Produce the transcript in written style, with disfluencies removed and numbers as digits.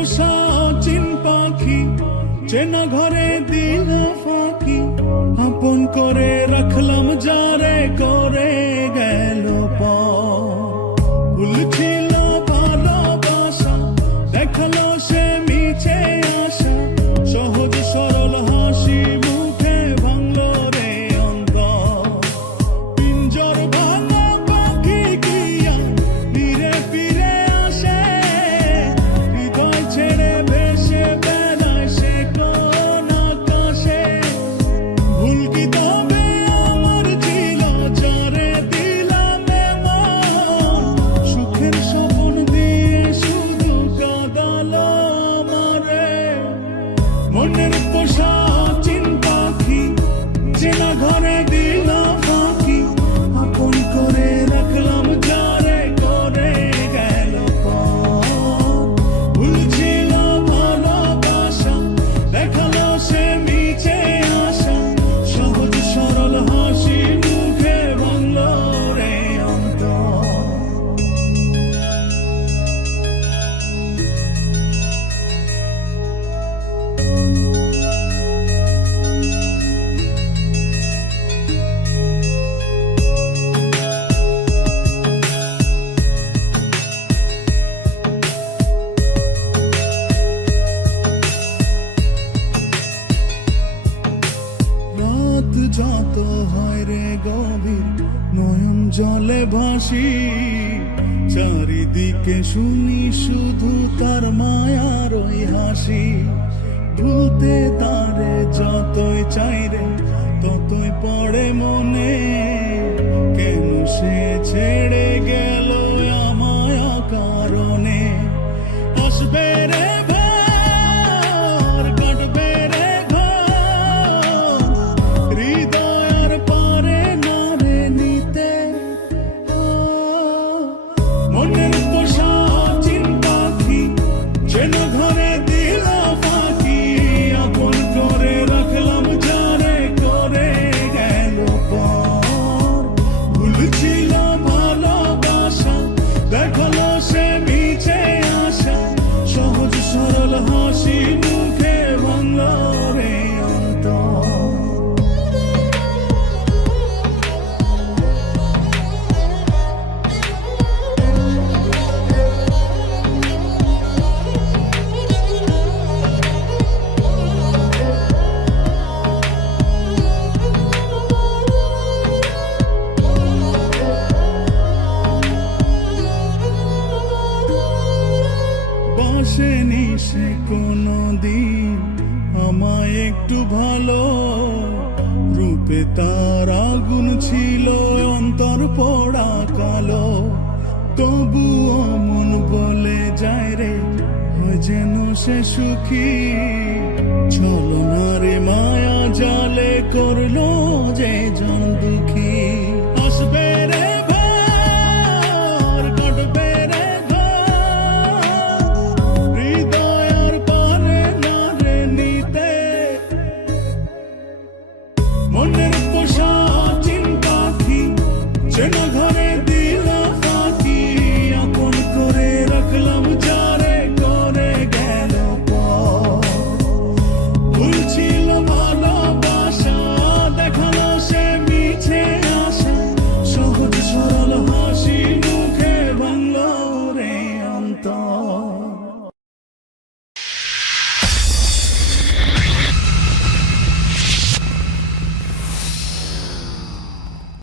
পোষা চিন পাখি চেনা ঘরে দিল ফাঁকি, আপন করে রাখলাম যারে করে গেল পর। ভুল ছিল ভালোবাসা, দেখালো সে মিছে আশা, সহজ সরল হাসি মুখে ভাঙলো রে অন্তর। পিঞ্জর ভাঙা পাখি কিয়া ফিরে ফিরে আসে, হৃদয় ছেড়ে ভেসে বেড়ায় সে কোন আকাশে। ভুল কি তবে আমার ছিল যারে দিলাম এমন, সুখের স্বপ্ন দিয়ে শুধু কাঁদালো আমারে। মনের পোষা চিন পাখি চেনা ঘরে দিলাম ফাঁকি, আপন করে রাখলাম যারে করে গেল পর। ভুল ছিল ভালোবাসা, দেখালো সে মিছে আশা, সহজ সরল হাসি মুখে ভাঙলো রে অন্তর। রাত যত হয় রে গভীর, নয়ন জলে ভাসি, চারিদিকে শুনি শুধু তার মায়ার ওই হাসি। ভুলতে তারে যতই চাই রে ততই পড়ে মনে, কেন সে ছেড়ে গেল আমায় কারণে। আসবে রে কাটবে রে ঘর, হৃদয়ের পারে নারে নিতে। মনের পোষা চিন পাখি যেন ঘরে দিল ফাঁকি, আপন করে রাখলাম যারে করে গেল পর। ভুল ছিল ভালোবাসা, দেখালো সে মিছে আশা, সহজ সরল হাসি মুখে ভাঙলো রে অন্তর। বাসেনি সে কোনো দিন আমায় একটু ভালো, রূপে তার আগুন ছিল অন্তর পোড়া কালো। তবুও মন বলে যায় রে হয় যেন সে সুখী, ছলনারে মায়া জালে করলো যে জন দুঃখী।